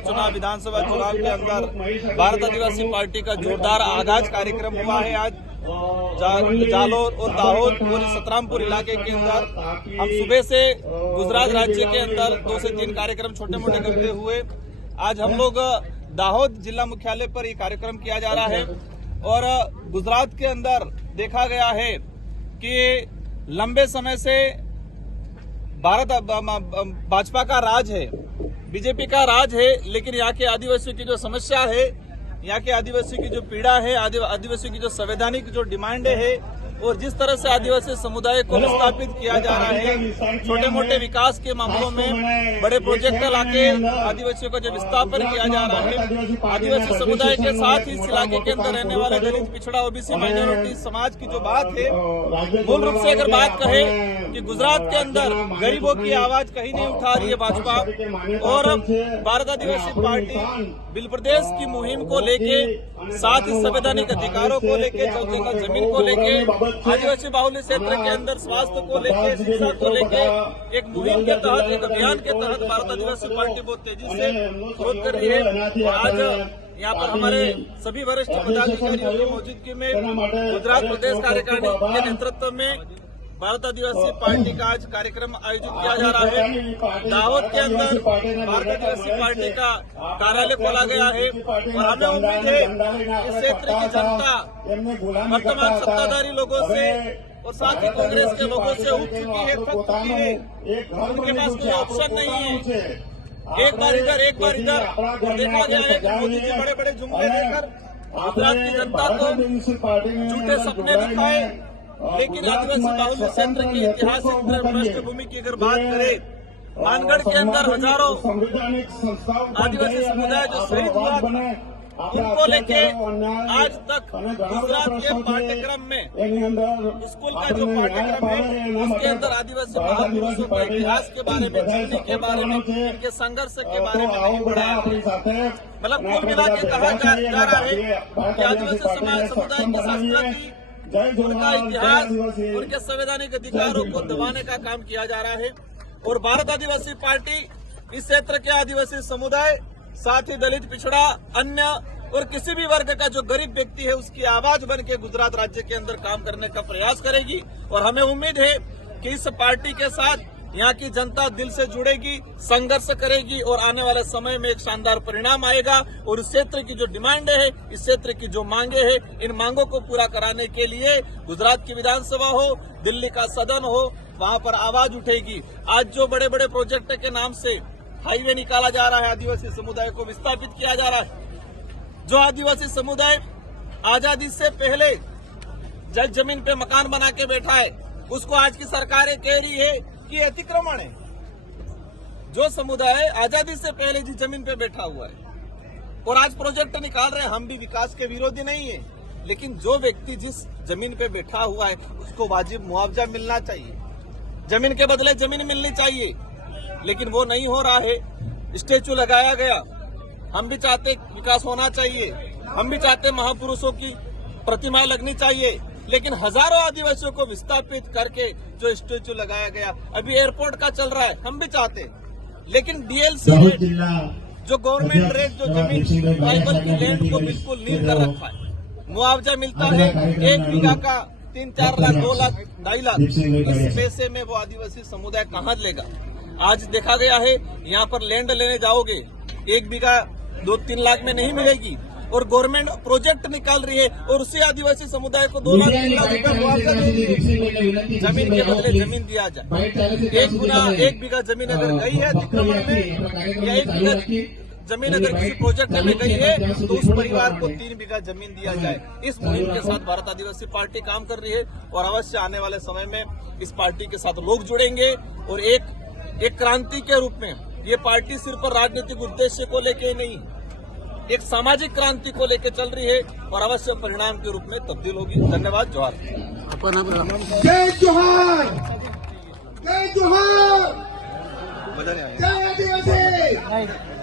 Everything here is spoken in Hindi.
चुनाव विधानसभा चुनाव के अंदर भारत आदिवासी पार्टी का जोरदार आगाज कार्यक्रम हुआ है। आज जालोर और दाहोद और सतरामपुर इलाके के अंदर हम सुबह से गुजरात राज्य के अंदर 2 से 3 कार्यक्रम छोटे मोटे करते हुए आज हम लोग दाहोद जिला मुख्यालय पर ये कार्यक्रम किया जा रहा है। और गुजरात के अंदर देखा गया है कि लंबे समय से भाजपा का राज है, बीजेपी का राज है, लेकिन यहाँ के आदिवासियों की जो समस्या है, यहाँ के आदिवासियों की जो पीड़ा है, आदिवासियों की जो संवैधानिक जो डिमांड है और जिस तरह से आदिवासी समुदाय को विस्थापित किया जा रहा है, छोटे मोटे विकास के मामलों में बड़े प्रोजेक्ट लाके आदिवासियों का जो विस्थापन किया जा रहा है, आदिवासी समुदाय के साथ ही इस इलाके के अंदर रहने वाले दलित, पिछड़ा, ओबीसी, माइनॉरिटी समाज की जो बात है, मूल रूप से अगर बात कहे कि गुजरात के अंदर गरीबों की आवाज कहीं नहीं उठा रही है भाजपा, और भारत आदिवासी पार्टी बिल प्रदेश की मुहिम को लेके, साथ ही संवैधानिक अधिकारों को लेके, जमीन को लेके, आदिवासी बाहुल्य क्षेत्र के अंदर स्वास्थ्य को लेके, शिक्षा को लेके एक मुहिम के तहत, एक अभियान के तहत भारत आदिवासी पार्टी बहुत तेजी से ग्रोथ कर रही है। और आज यहाँ पर हमारे सभी वरिष्ठ पदाधिकारियों की मौजूदगी में गुजरात प्रदेश कार्यकारिणी के नेतृत्व में भारत आदिवासी पार्टी का आज कार्यक्रम आयोजित किया जा रहा है। दाहोद के अंदर भारत आदिवासी पार्टी का कार्यालय खोला गया है और हमें उम्मीद है कि क्षेत्र की जनता वर्तमान सत्ताधारी लोगों से और साथ ही कांग्रेस के लोगों से उठ चुकी है, थक चुकी है, उनके पास कोई ऑप्शन नहीं है। एक बार इधर एक बार इधर देखा गया है कि मोदी जी बड़े बड़े जुमले देकर गुजरात की जनता को झूठे सपने दिखाए, लेकिन आदिवासी बाहुल्य क्षेत्र की ऐतिहासिक पृष्ठभूमि की अगर बात करें, मानगढ़ के अंदर हजारों आदिवासी समुदाय जो शहीद हुआ, उनको लेके आज तक गुजरात के पाठ्यक्रम में, स्कूल का जो पाठ्यक्रम है उसके अंदर आदिवासी महापुरुषों के इतिहास के बारे में, जीने के बारे में, उनके संघर्ष के बारे में नहीं पढ़ाया। मतलब कुल मिला के कहा जा रहा है कि आदिवासी समुदाय की संस्कृति, उनका इतिहास, उनके संवैधानिक अधिकारों को दबाने का काम किया जा रहा है। और भारत आदिवासी पार्टी इस क्षेत्र के आदिवासी समुदाय, साथ ही दलित, पिछड़ा, अन्य और किसी भी वर्ग का जो गरीब व्यक्ति है उसकी आवाज बन के गुजरात राज्य के अंदर काम करने का प्रयास करेगी। और हमें उम्मीद है कि इस पार्टी के साथ यहाँ की जनता दिल से जुड़ेगी, संघर्ष करेगी और आने वाले समय में एक शानदार परिणाम आएगा। और इस क्षेत्र की जो डिमांड है, इस क्षेत्र की जो मांगे हैं, इन मांगों को पूरा कराने के लिए गुजरात की विधानसभा हो, दिल्ली का सदन हो, वहां पर आवाज उठेगी। आज जो बड़े बड़े प्रोजेक्ट के नाम से हाईवे निकाला जा रहा है, आदिवासी समुदाय को विस्थापित किया जा रहा है, जो आदिवासी समुदाय आजादी से पहले जज जमीन पे मकान बना के बैठा है, उसको आज की सरकारें कह रही है कि अतिक्रमण है। जो समुदाय आजादी से पहले जिस जमीन पे बैठा हुआ है और आज प्रोजेक्ट निकाल रहे हैं, हम भी विकास के विरोधी नहीं है, लेकिन जो व्यक्ति जिस जमीन पे बैठा हुआ है उसको वाजिब मुआवजा मिलना चाहिए, जमीन के बदले जमीन मिलनी चाहिए, लेकिन वो नहीं हो रहा है। स्टेचू लगाया गया, हम भी चाहते विकास होना चाहिए, हम भी चाहते महापुरुषों की प्रतिमा लगनी चाहिए, लेकिन हजारों आदिवासियों को विस्थापित करके जो स्टेचू लगाया गया, अभी एयरपोर्ट का चल रहा है, हम भी चाहते, लेकिन डीएलसी जो गवर्नमेंट रेट जो जमीन ट्राइबल की लैंड को बिल्कुल नील कर रखा है। मुआवजा मिलता है 1 बीघा का 3-4 लाख, 2 लाख, 2.5 लाख, इस पैसे में वो आदिवासी समुदाय कहाँ लेगा। आज देखा गया है यहाँ पर लैंड लेने जाओगे 1 बीघा 2-3 लाख में नहीं मिलेगी, और गवर्नमेंट प्रोजेक्ट निकाल रही है और उसी आदिवासी समुदाय को 2 लाख 3 लाख रुपया मुआवजा दे रही है। जमीन के बदले जमीन दिया जाए। 1 बीघा जमीन अगर गई है अतिक्रमण में, या 1 बीघा जमीन अगर किसी प्रोजेक्ट में गई है, तो उस परिवार को 3 बीघा जमीन दिया जाए। इस मुहिम के साथ भारत आदिवासी पार्टी काम कर रही है और अवश्य आने वाले समय में इस पार्टी के साथ लोग जुड़ेंगे और एक क्रांति के रूप में ये पार्टी सिर्फ राजनीतिक उद्देश्य को लेके नहीं, एक सामाजिक क्रांति को लेकर चल रही है और अवश्य परिणाम के रूप में तब्दील होगी। धन्यवाद। जोहार। जय जोहार, जय जोहार, जय आदिवासी।